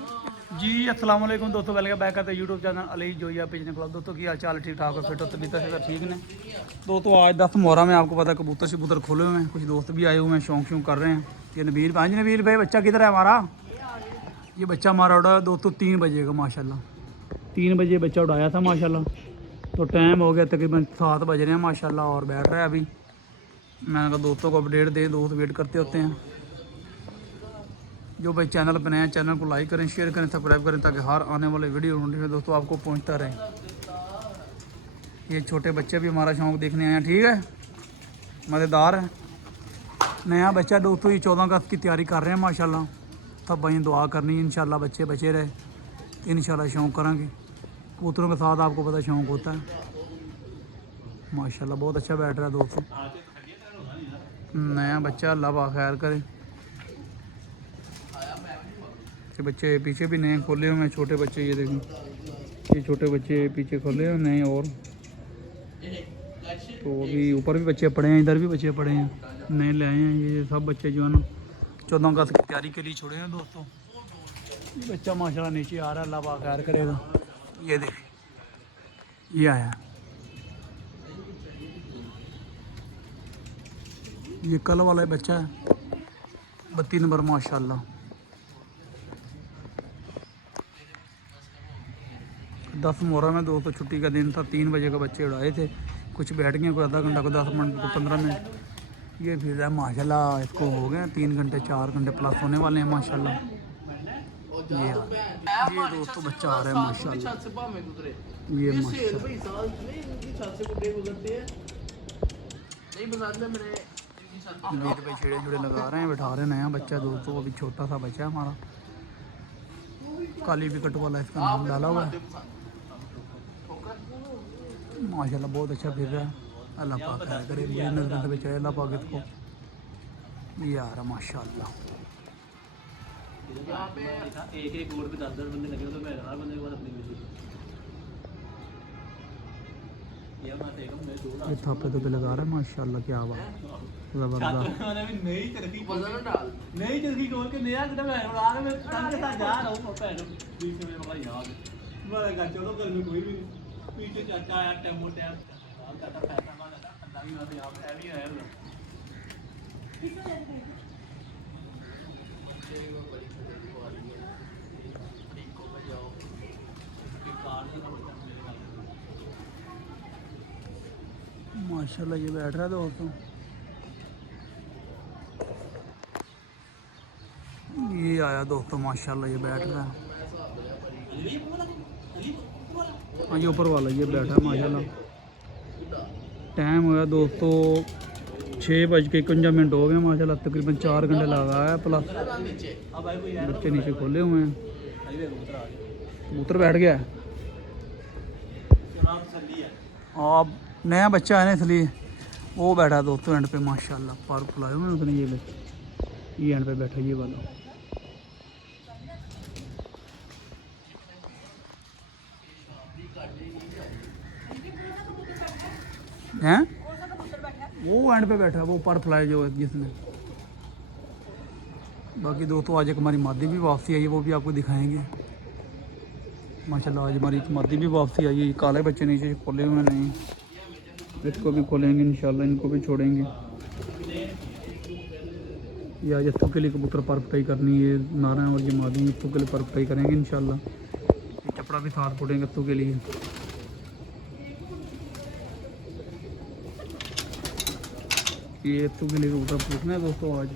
जी अस्सलाम वालेकुम दोस्तों, वेलकम बैक करते YouTube channel Ali Zoya pigeon club. दोस्तों की हाल चाल ठीक ठाक और फिट हो तबीयत से ठीक ने दोस्तों। आज 10 मुहर्रम में आपको पता है कबूतर शबूतर खोले हुए हैं, कुछ दोस्त भी आए हुए हैं, शौक शौक कर रहे हैं। ये नबील भाई, नबील भाई बच्चा किधर है हमारा? ये बच्चा हमारा उड़ा दोस्तों 3 बजे का माशाल्लाह। 3 बजे बच्चा उड़ाया था माशाल्लाह। तो टाइम हो गया तकरीबन 7 बज रहे हैं माशाल्लाह और बैठ रहा है अभी। मैंने कहा दोस्तों को अपडेट दें, दोस्त वेट करते होते हैं। जो भाई चैनल पर नए हैं चैनल को लाइक करें, शेयर करें, सब्सक्राइब करें ताकि हर आने वाले वीडियो नोटिफिकेशन दोस्तों आपको पहुंचता रहे। ये छोटे बच्चे भी हमारा शौक देखने आए हैं, ठीक है, मज़ेदार है। नया बच्चा दोस्तों ये 14 अगस्त की तैयारी कर रहे हैं माशाल्लाह। सब भाई दुआ करनी है इंशाल्लाह बच्चे बचे रहे, इंशाल्लाह शौक करेंगे। कबूतरों के साथ आपको पता शौक होता है माशाल्लाह। बहुत अच्छा बैठ रहा है दोस्तों नया बच्चा, अल्लाह पा खैर करे। बच्चे पीछे भी नए खोले हुए हैं, छोटे बच्चे ये देखें, ये छोटे बच्चे पीछे खोले हुए नए। और तो अभी ऊपर भी बच्चे पड़े हैं, इधर भी बच्चे पड़े हैं, नए ले आए हैं। ये सब बच्चे जो है ना 14 अगस्त की तैयारी के लिए छोड़े हैं दोस्तों। ये बच्चा माशाल्लाह नीचे आ रहा है, अल्लाह पाक खैर करेगा। ये देखिए ये आया, ये कल वाला बच्चा है 32 नंबर माशाल्लाह। 10 मुहर्रम में दोस्तों छुट्टी का दिन था, 3 बजे का बच्चे उड़ाए थे। कुछ बैठ गए, कोई आधा घंटा, कोई 10 मिनट, कोई 15 मिनट। ये फिर रहा है माशाल्लाह। इसको हो गए 3 घंटे 4 घंटे प्लस होने वाले हैं माशाल्लाह। ये दोस्तों बच्चा आ रहा है माशाल्लाह। ये मीट पे छेड़े छुड़े लगा रहे हैं, बैठा रहे हैं। नया बच्चा दोस्तों, अभी छोटा सा बच्चा है हमारा, काली विकेट वाला इसका नाम डाला हुआ है माशाल्लाह। बहुत अच्छा फिर रहा है, अल्लाह पाक खैर करे। मेरी नज़र से बचाए अल्लाह पाक इसको। ये आ रहा माशाल्लाह। ये थापे तो पे लगा रहा है माशाल्लाह, क्या बात जबरदस्त। माशाल्लाह ये बैठ रहा है दोस्तों। ये आया दोस्तों माशाल्लाह, ये बैठ रहा है। हाँ ये ऊपर वाला ये बैठा है माशाल्लाह। टाइम हुआ दोस्तों 6:51 हो गए माशाल्लाह। तकरीबन 4 घंटे लगा है प्लस। बच्चे नीचे खोले हुए हैं, कबूतर बैठ गया है। आप नया बच्चा है ना इसलिए वो बैठा है दोस्तों एंड पे माशाल्लाह। पर फुलाए हुए उसने ये एंड पे बैठा ये वाला। हैं वो एंड पे बैठा, वो पर फ्लाई जो है जिसने। बाकी दोस्तों आज एक हमारी मादी भी वापसी आई है, वो भी आपको दिखाएंगे माशाल्लाह। आज हमारी मादी भी वापसी आई है। काले बच्चे नीचे खोले हुए नहीं, इसको भी खोलेंगे इंशाल्लाह, इनको भी छोड़ेंगे। ये आज इत्तू के लिए कबूतर पर फ्टाई करनी है नारा, और ये मादी इत्तू के लिए पर फ्टाई करेंगे इंशाल्लाह। ये चपड़ा भी साथ फोड़ेंगे इत्तू के लिए। ये इत्तू के लिए कबूतर पूछना है दोस्तों आज।